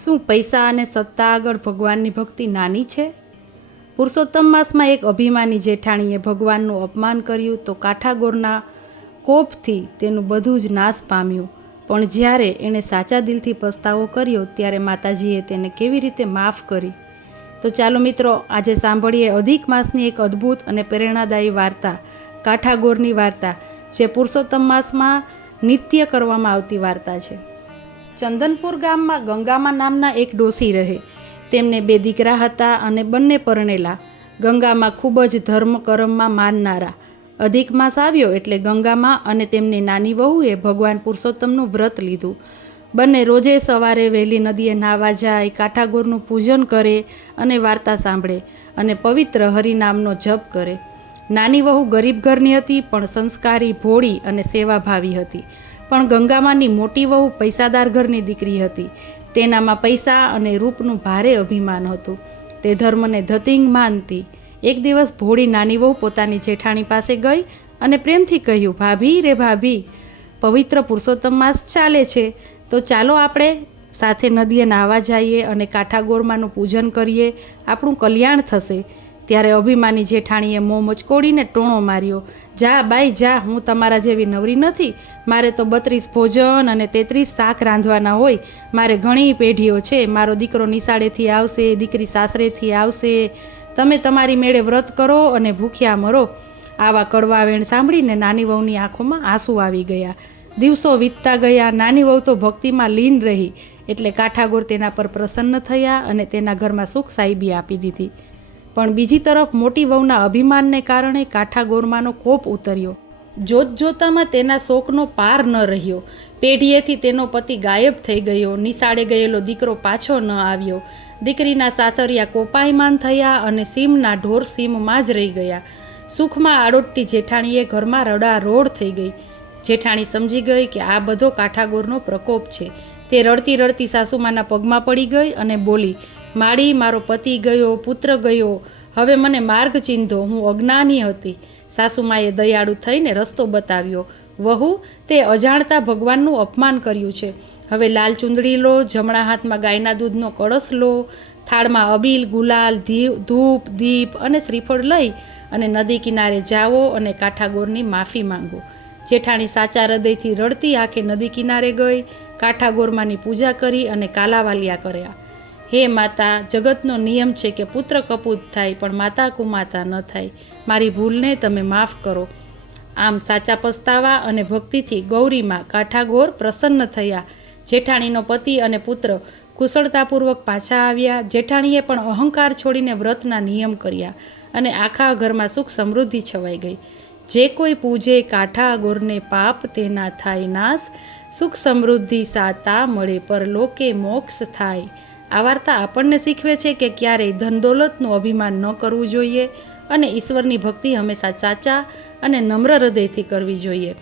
શું પૈસા અને સત્તા આગળ ભગવાનની ભક્તિ નાની છે? પુરુષોત્તમ માસમાં એક અભિમાની જેઠાણીએ ભગવાનનું અપમાન કર્યું તો કાઠાગોરના કોપથી તેનું બધું જ નાશ પામ્યું. પણ જ્યારે એણે સાચા દિલથી પસ્તાવો કર્યો ત્યારે માતાજીએ તેને કેવી રીતે માફ કરી. તો ચાલો મિત્રો, આજે સાંભળીએ અધિક માસની એક અદ્ભુત અને પ્રેરણાદાયી વાર્તા, કાઠાગોરની વાર્તા, જે પુરુષોત્તમ માસમાં નિત્ય કરવામાં આવતી વાર્તા છે. ચંદનપુર ગામમાં ગંગામા નામના એક ડોસી રહે. તેમને 2 દીકરા હતા અને બંને પરણેલા. ગંગામા ખૂબ જ ધર્મ કર્મમાં માનનારા. અધિક માસ આવ્યો એટલે ગંગામા અને તેમની નાની વહુએ ભગવાન પુરુષોત્તમનું વ્રત લીધું. બંને રોજે સવારે વહેલી નદીએ નાહવા જાય, કાઠાગોરનું પૂજન કરે અને વાર્તા સાંભળે અને પવિત્ર હરિનામનો જપ કરે. નાની વહુ ગરીબ ઘરની હતી, પણ સંસ્કારી, ભોળી અને સેવાભાવી હતી. પણ ગંગામાની મોટી વહુ પૈસાદાર ઘરની દીકરી હતી. તેનામાં પૈસા અને રૂપનું ભારે અભિમાન હતું. તે ધર્મને ધતિંગ માનતી. એક દિવસ ભોળી નાની વહુ પોતાની જેઠાણી પાસે ગઈ અને પ્રેમથી કહ્યું, ભાભી રે ભાભી, પવિત્ર પુરુષોત્તમ માસ ચાલે છે, તો ચાલો આપણે સાથે નદીએ નાહવા જઈએ અને કાઠાગોરમાનું પૂજન કરીએ, આપણું કલ્યાણ થશે. ત્યારે અભિમાની જેઠાણીએ મોં મચકોડીને ટોણો માર્યો, જા બાઈ જા, હું તમારા જેવી નવરી નથી. મારે તો 32 ભોજન અને 33 શાક રાંધવાના હોય. મારે ઘણી પેઢીઓ છે. મારો દીકરો નિશાળેથી આવશે, દીકરી સાસરેથી આવશે. તમે તમારી મેળે વ્રત કરો અને ભૂખ્યા મરો. આવા કડવા વેણ સાંભળીને નાની વહુની આંખોમાં આંસુ આવી ગયા. દિવસો વીતતા ગયા. નાની વહુ તો ભક્તિમાં લીન રહી. એટલે કાઠાગોર તેના પર પ્રસન્ન થયા અને તેના ઘરમાં સુખ સાહેબી આપી દીધી. પણ બીજી તરફ મોટી વહુના અભિમાનને કારણે કાઠાગોરમાનો કોપ ઉતર્યો. જોત જોતામાં તેના શોકનો પાર ન રહ્યો. પેઢીએથી તેનો પતિ ગાયબ થઈ ગયો. નિશાળે ગયેલો દીકરો પાછો ન આવ્યો. દીકરીના સાસરિયા કોપાયમાન થયા અને સીમના ઢોર સીમમાં જ રહી ગયા. સુખમાં આડોટતી જેઠાણીએ ઘરમાં રડારોડ થઈ ગઈ. જેઠાણી સમજી ગઈ કે આ બધો કાઠાગોરનો પ્રકોપ છે. તે રડતી રડતી સાસુમાના પગમાં પડી ગઈ અને બોલી, માડી, મારો પતિ ગયો, પુત્ર ગયો, હવે મને માર્ગ ચીંધો, હું અજ્ઞાની હતી. સાસુમાએ દયાળુ થઈને રસ્તો બતાવ્યો. વહુ, તે અજાણતા ભગવાનનું અપમાન કર્યું છે. હવે લાલ ચૂંદડી લો, જમણા હાથમાં ગાયના દૂધનો કળશ લો, થાળમાં અબીલ, ગુલાલ, ધૂપ, દીપ અને શ્રીફળ લઈ અને નદી કિનારે જાઓ અને કાઠાગોરની માફી માંગો. જેઠાણી સાચા હૃદયથી રડતી આંખે નદી કિનારે ગઈ, કાઠાગોરમાની પૂજા કરી અને કાલાવાલિયા કર્યા. હે માતા, જગતનો નિયમ છે કે પુત્ર કપૂત થાય પણ માતા કુમાતા ન થાય. મારી ભૂલને તમે માફ કરો. આમ સાચા પસ્તાવા અને ભક્તિથી ગૌરીમાં કાઠાગોર પ્રસન્ન થયા. જેઠાણીનો પતિ અને પુત્ર કુશળતાપૂર્વક પાછા આવ્યા. જેઠાણીએ પણ અહંકાર છોડીને વ્રતના નિયમ કર્યા અને આખા ઘરમાં સુખ સમૃદ્ધિ છવાઈ ગઈ. જે કોઈ પૂજે કાઠાગોરને પાપ તેના થાય નાશ, સુખ સમૃદ્ધિ સાતા મળે પરલોકે મોક્ષ થાય. આ વાર્તા આપણને શીખવે છે કે ક્યારેય ધન દોલતનું અભિમાન ન કરવું જોઈએ અને ઈશ્વરની ભક્તિ હંમેશા સાચા અને નમ્ર હૃદયથી કરવી જોઈએ.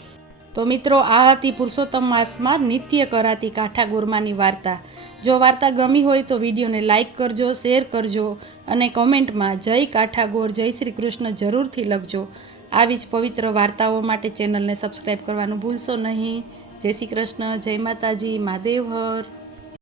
તો મિત્રો, આ હતી પુરુષોત્તમ માસમાં નિત્ય કરાતી કાઠાગોરમાની વાર્તા. જો વાર્તા ગમી હોય તો વિડીયોને લાઇક કરજો, શેર કરજો અને કોમેન્ટમાં જય કાઠાગોર, જય શ્રી કૃષ્ણ જરૂરથી લખજો. આવી જ પવિત્ર વાર્તાઓ માટે ચેનલને સબસ્ક્રાઈબ કરવાનું ભૂલશો નહીં. જય શ્રી કૃષ્ણ, જય માતાજી, મહાદેવ હર.